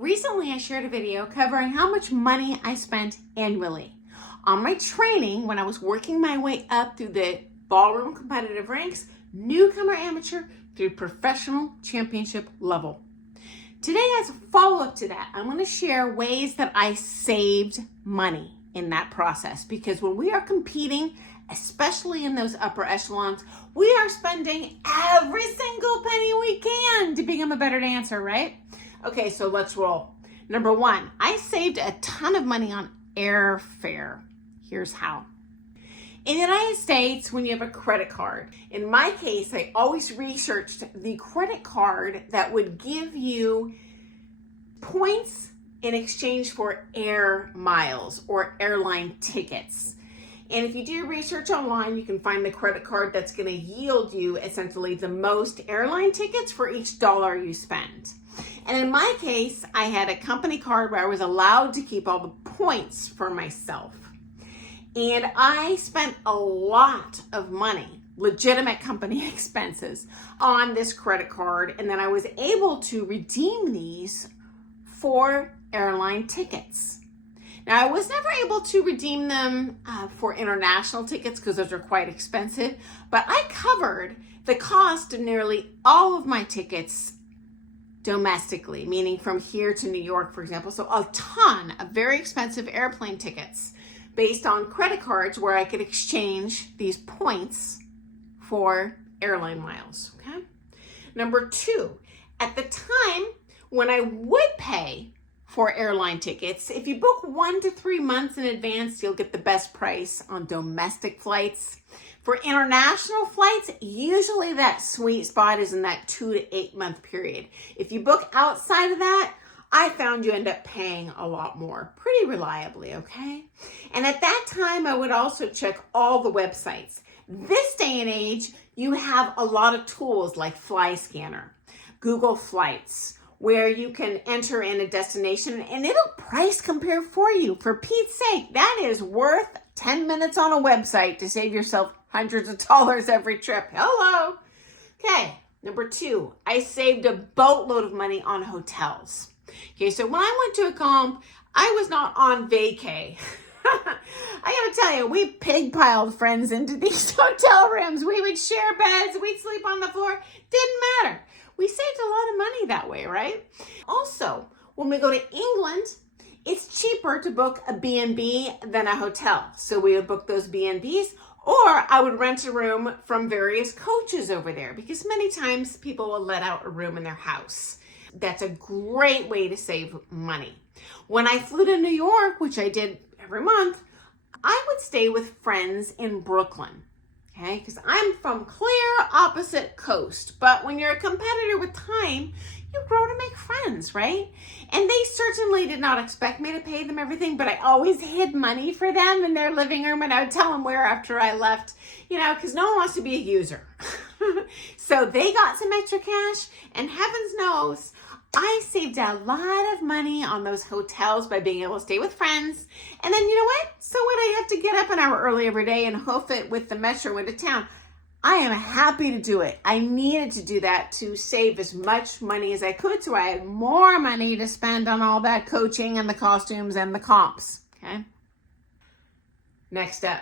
Recently, I shared a video covering how much money I spent annually on my training when I was working my way up through the ballroom competitive ranks, newcomer amateur through professional championship level. Today, as a follow-up to that, I'm going to share ways that I saved money in that process, because when we are competing, especially in those upper echelons, we are spending every single penny we can to become a better dancer, right? Okay, so let's roll. Number one, I saved a ton of money on airfare. Here's how. In the United States, when you have a credit card, in my case, I always researched the credit card that would give you points in exchange for air miles or airline tickets. And if you do research online, you can find the credit card that's going to yield you essentially the most airline tickets for each dollar you spend. And in my case, I had a company card where I was allowed to keep all the points for myself. And I spent a lot of money, legitimate company expenses, on this credit card. And then I was able to redeem these for airline tickets. Now, I was never able to redeem them for international tickets because those are quite expensive, but I covered the cost of nearly all of my tickets domestically, meaning from here to New York, for example. So a ton of very expensive airplane tickets based on credit cards where I could exchange these points for airline miles, okay? Number two, at the time when I would pay for airline tickets, if you book 1 to 3 months in advance, you'll get the best price on domestic flights. For international flights, usually that sweet spot is in that 2 to 8 month period. If you book outside of that, I found you end up paying a lot more, pretty reliably, okay? And at that time, I would also check all the websites. This day and age, you have a lot of tools like Flyscanner, Google Flights, where you can enter in a destination and it'll price compare for you. For Pete's sake, that is worth 10 minutes on a website to save yourself hundreds of dollars every trip. Hello. Okay, number two, I saved a boatload of money on hotels. Okay, so when I went to a comp, I was not on vacay. I gotta tell you, we pig-piled friends into these hotel rooms. We would share beds, we'd sleep on the floor, didn't matter. We saved a lot of money that way, right? Also, when we go to England, it's cheaper to book a B&B than a hotel. So we would book those B&Bs, or I would rent a room from various coaches over there, because many times people will let out a room in their house. That's a great way to save money. When I flew to New York, which I did every month, I would stay with friends in Brooklyn. Okay, because I'm from clear opposite coast. But when you're a competitor with time, you grow to make friends, right? And they certainly did not expect me to pay them everything, but I always hid money for them in their living room, and I would tell them where after I left, because no one wants to be a user. So they got some extra cash, and heavens knows, I saved a lot of money on those hotels by being able to stay with friends. And then you know what? So what? I have to get up an hour early every day and hoof it with the metro into town. I am happy to do it. I needed to do that to save as much money as I could, so I had more money to spend on all that coaching and the costumes and the comps, okay? Next up,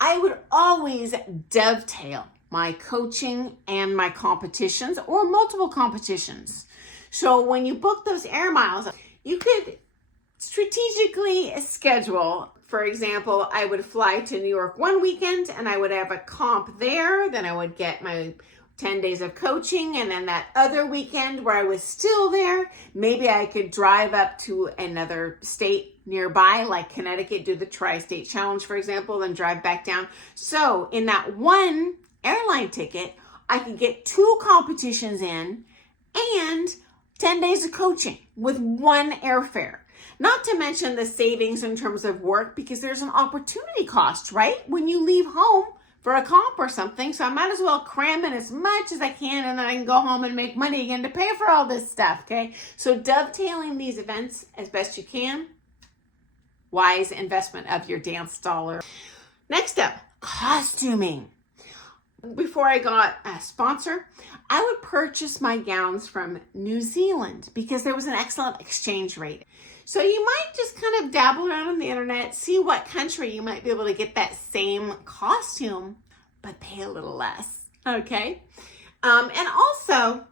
I would always dovetail my coaching and my competitions or multiple competitions. So when you book those air miles, you could strategically schedule. For example, I would fly to New York one weekend and I would have a comp there. Then I would get my 10 days of coaching. And then that other weekend where I was still there, maybe I could drive up to another state nearby, like Connecticut, do the Tri-State Challenge, for example, then drive back down. So in that one airline ticket, I could get 2 competitions in and 10 days of coaching with one airfare. Not to mention the savings in terms of work, because there's an opportunity cost, right? When you leave home for a comp or something. So I might as well cram in as much as I can, and then I can go home and make money again to pay for all this stuff, okay? So dovetailing these events as best you can, wise investment of your dance dollar. Next up, costuming. before I got a sponsor, I would purchase my gowns from New Zealand because there was an excellent exchange rate. So you might just kind of dabble around on the internet, see what country you might be able to get that same costume, but pay a little less, okay? And also,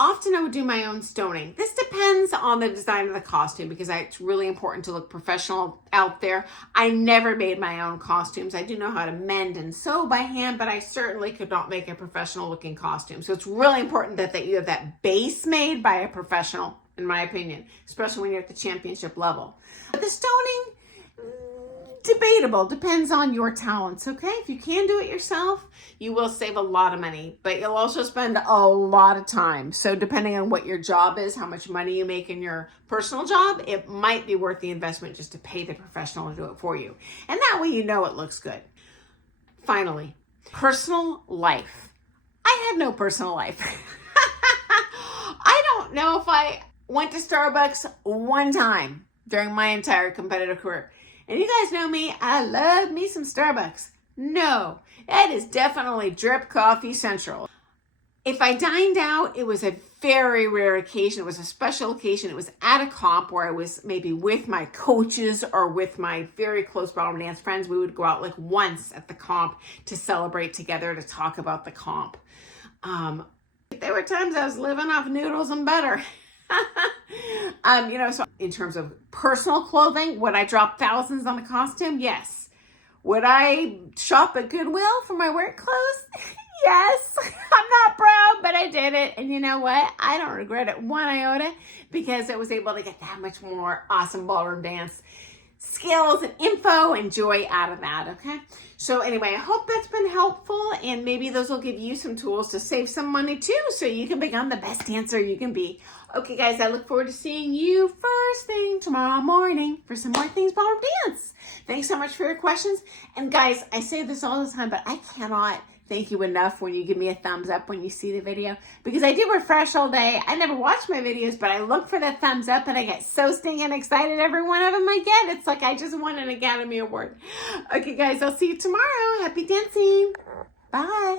often I would do my own stoning. This depends on the design of the costume because it's really important to look professional out there. I never made my own costumes. I do know how to mend and sew by hand, but I certainly could not make a professional looking costume. So it's really important that you have that base made by a professional, in my opinion, especially when you're at the championship level. But the stoning, debatable, depends on your talents, okay? If you can do it yourself, you will save a lot of money, but you'll also spend a lot of time. So depending on what your job is, how much money you make in your personal job, it might be worth the investment just to pay the professional to do it for you. And that way you know it looks good. Finally, personal life. I have no personal life. I don't know if I went to Starbucks one time during my entire competitive career. And you guys know me, I love me some Starbucks. No, that is definitely drip coffee central. If I dined out, it was a very rare occasion. It was a special occasion. It was at a comp where I was maybe with my coaches or with my very close ballroom dance friends. We would go out like once at the comp to celebrate together, to talk about the comp. There were times I was living off noodles and butter. So in terms of personal clothing, would I drop thousands on a costume? Yes. Would I shop at Goodwill for my work clothes? Yes. I'm not proud, but I did it. And you know what? I don't regret it one iota because I was able to get that much more awesome ballroom dance skills and info and joy out of that, okay? So anyway, I hope that's been helpful, and maybe those will give you some tools to save some money too, so you can become the best dancer you can be. Okay, guys, I look forward to seeing you first thing tomorrow morning for some more things ballroom dance. Thanks so much for your questions. And guys, I say this all the time, but I cannot thank you enough when you give me a thumbs up when you see the video, because I do refresh all day. I never watch my videos, but I look for that thumbs up and I get so stinking excited every one of them I get. It's like I just won an Academy Award. Okay, guys, I'll see you tomorrow. Happy dancing. Bye.